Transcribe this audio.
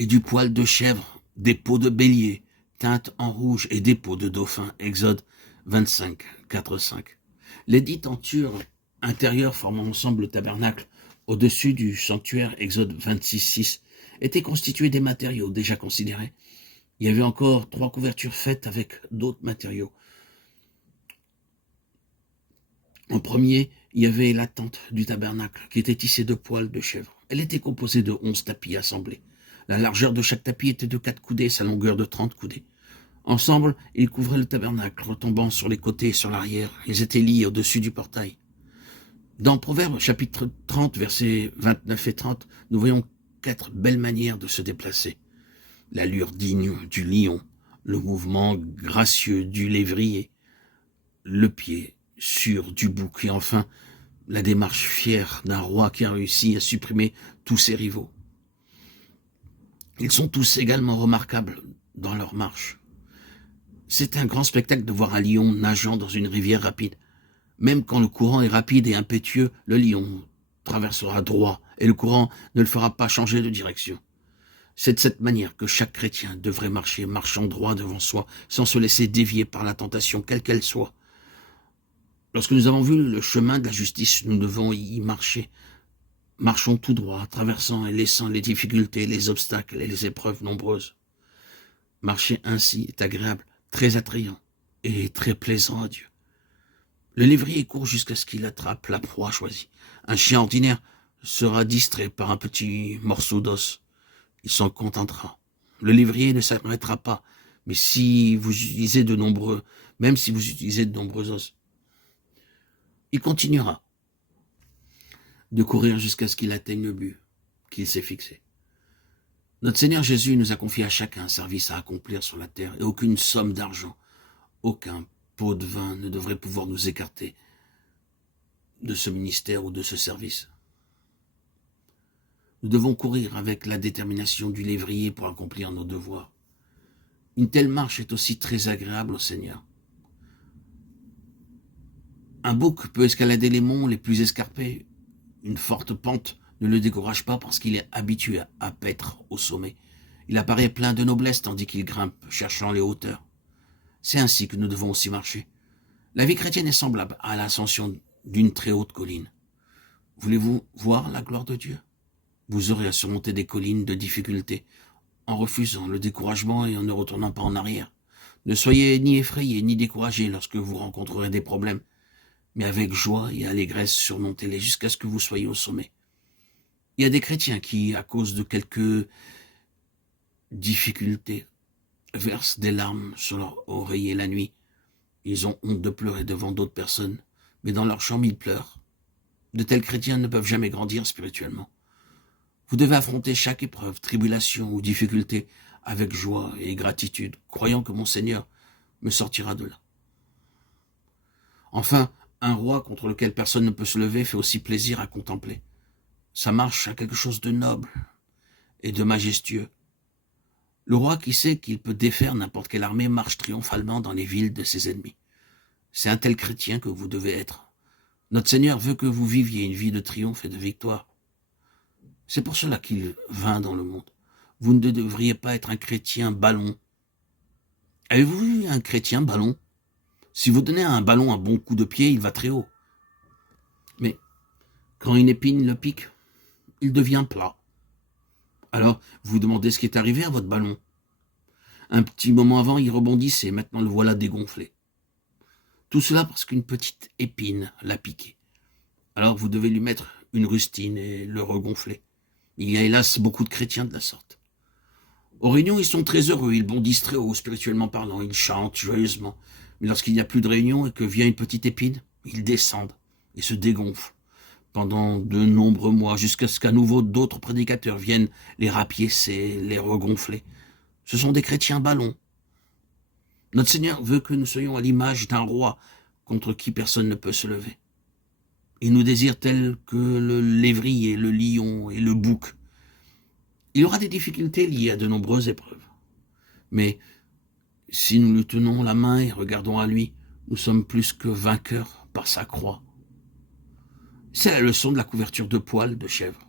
et du poil de chèvre, des peaux de bélier, teintes en rouge et des peaux de dauphin. Exode 25, 4, 5. Les dix tentures intérieures formant ensemble le tabernacle au-dessus du sanctuaire, Exode 26, 6, étaient constituées des matériaux déjà considérés. Il y avait encore 3 couvertures faites avec d'autres matériaux. En premier, il y avait la tente du tabernacle qui était tissée de poils de chèvre. Elle était composée de 11 tapis assemblés. La largeur de chaque tapis était de 4 coudées, sa longueur de 30 coudées. Ensemble, ils couvraient le tabernacle, retombant sur les côtés et sur l'arrière. Ils étaient liés au-dessus du portail. Dans Proverbes, chapitre 30, versets 29 et 30, nous voyons 4 belles manières de se déplacer. L'allure digne du lion, le mouvement gracieux du lévrier, le pied sûr du bouc et enfin la démarche fière d'un roi qui a réussi à supprimer tous ses rivaux. Ils sont tous également remarquables dans leur marche. C'est un grand spectacle de voir un lion nageant dans une rivière rapide. Même quand le courant est rapide et impétueux, le lion traversera droit et le courant ne le fera pas changer de direction. C'est de cette manière que chaque chrétien devrait marcher, marchant droit devant soi, sans se laisser dévier par la tentation, quelle qu'elle soit. Lorsque nous avons vu le chemin de la justice, nous devons y marcher. Marchons tout droit, traversant et laissant les difficultés, les obstacles et les épreuves nombreuses. Marcher ainsi est agréable, très attrayant et très plaisant à Dieu. Le lévrier court jusqu'à ce qu'il attrape la proie choisie. Un chien ordinaire sera distrait par un petit morceau d'os. Il s'en contentera. Le lévrier ne s'arrêtera pas, mais si vous utilisez de nombreux os, il continuera de courir jusqu'à ce qu'il atteigne le but qu'il s'est fixé. Notre Seigneur Jésus nous a confié à chacun un service à accomplir sur la terre et aucune somme d'argent, aucun pot de vin ne devrait pouvoir nous écarter de ce ministère ou de ce service. Nous devons courir avec la détermination du lévrier pour accomplir nos devoirs. Une telle marche est aussi très agréable au Seigneur. Un bouc peut escalader les monts les plus escarpés. Une forte pente ne le décourage pas parce qu'il est habitué à paître au sommet. Il apparaît plein de noblesse tandis qu'il grimpe, cherchant les hauteurs. C'est ainsi que nous devons aussi marcher. La vie chrétienne est semblable à l'ascension d'une très haute colline. Voulez-vous voir la gloire de Dieu? Vous aurez à surmonter des collines de difficultés, en refusant le découragement et en ne retournant pas en arrière. Ne soyez ni effrayés ni découragés lorsque vous rencontrerez des problèmes, mais avec joie et allégresse surmontez-les jusqu'à ce que vous soyez au sommet. Il y a des chrétiens qui, à cause de quelques difficultés, versent des larmes sur leur oreiller la nuit. Ils ont honte de pleurer devant d'autres personnes, mais dans leur chambre ils pleurent. De tels chrétiens ne peuvent jamais grandir spirituellement. Vous devez affronter chaque épreuve, tribulation ou difficulté avec joie et gratitude, croyant que mon Seigneur me sortira de là. Enfin, un roi contre lequel personne ne peut se lever fait aussi plaisir à contempler. Sa marche a quelque chose de noble et de majestueux. Le roi qui sait qu'il peut défaire n'importe quelle armée marche triomphalement dans les villes de ses ennemis. C'est un tel chrétien que vous devez être. Notre Seigneur veut que vous viviez une vie de triomphe et de victoire. C'est pour cela qu'il vint dans le monde. Vous ne devriez pas être un chrétien ballon. Avez-vous vu un chrétien ballon? Si vous donnez à un ballon un bon coup de pied, il va très haut. Mais quand une épine le pique, il devient plat. Alors, vous demandez ce qui est arrivé à votre ballon. Un petit moment avant, il rebondissait, maintenant le voilà dégonflé. Tout cela parce qu'une petite épine l'a piqué. Alors vous devez lui mettre une rustine et le regonfler. Il y a hélas beaucoup de chrétiens de la sorte. Aux réunions, ils sont très heureux, ils bondissent très haut, spirituellement parlant, ils chantent joyeusement. Mais lorsqu'il n'y a plus de réunion et que vient une petite épine, ils descendent et se dégonflent pendant de nombreux mois, jusqu'à ce qu'à nouveau d'autres prédicateurs viennent les rapiécer, les regonfler. Ce sont des chrétiens ballons. Notre Seigneur veut que nous soyons à l'image d'un roi contre qui personne ne peut se lever. Il nous désire tels que le lévrier, le lion et le bouc. Il y aura des difficultés liées à de nombreuses épreuves. Mais si nous lui tenons la main et regardons à lui, nous sommes plus que vainqueurs par sa croix. C'est la leçon de la couverture de poils de chèvre.